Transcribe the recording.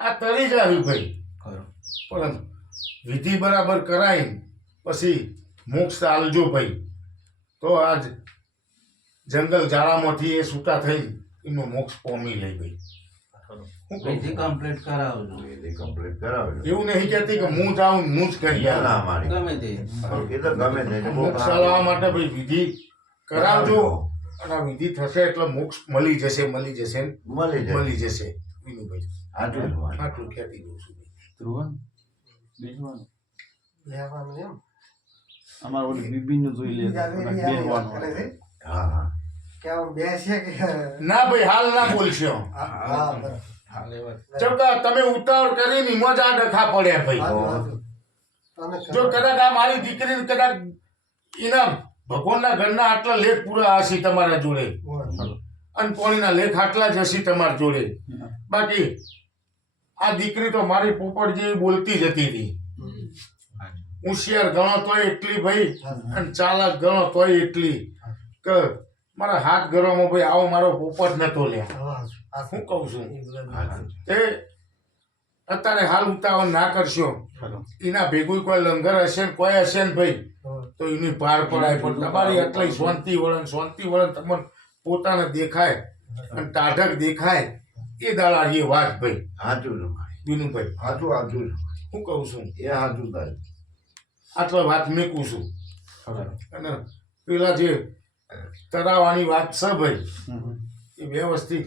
આ તરી જ આવ્યું ભાઈ. પરંતુ પણ વિધિ બરાબર કરાય પછી મોક્ષ આલજો ભાઈ. તો આજ જંગલ ઝાડામાંથી એ છૂટા થઈ એનો મોક્ષ પામી લે ભાઈ? વિધિ કમ્પ્લીટ કરાવજો. વિધિ કરાવજો. એવું નહીં કહેતી કે હું જાઉં ને હું જ કરી ના, મારી. ગમે તે. એ તો ગમે તે. મોક્ષ લાવવા માટે ભાઈ વિધિ કરાવજો. અને આ વિધિ થશે એટલે મોક્ષ મળી જશે મળી જશે મળી જશે. વિનુભાઈ આટલું આટલું કહેતી દઉં છું. ધ્રુવન બીજવાનું લેવાનું એમ? અમારે ઓલી બીબીનું જોઈ લે હા, હા. બેસે કે? ના ભાઈ હાલ ના બોલશો. ચમકા તમે ઉતાવળ કરીને મજા ડખા પડ્યા ભાઈ. જો કદાચ આ મારી દીકરી કદાચ એના ભગવાનના ઘરના આટલા લેખ પૂરા હશે તમારા જોડે. અને પોણીના લેખ આટલા જ હશે તમારા જોડે. બાકી આ દીકરી તો મારી પોપટ જેવી બોલતી જ હતી હોશિયાર ગણો તોય એટલી ભાઈ અને ચાલાક ગણો તોય એટલી. કે મારા હાથ ગરવામાં ભાઈ આવો મારો પોપટ નતો લે હા, કહું છું? એ અત્યારે હાલ ઉતાવળ ના કરશો. એના ભેગું કોઈ લંગર હશે ને કોઈ હશે ને ભાઈ તો એની પાર પડાય. પણ તમારી આટલી શાંતિ વળન શાંતિ વળન તમને પોતાને દેખાય અને ટાઢક દેખાય. એ દાડા એ વાત ભાઈ હાચું જ મારે. વિનુભાઈ હાચું, હાચું. હું કહું છું એ હાચું તારે. આટલો વાત મેકું છું. અને પેલા જે તરાવાની વાત છે ભાઈ. એ વ્યવસ્થિત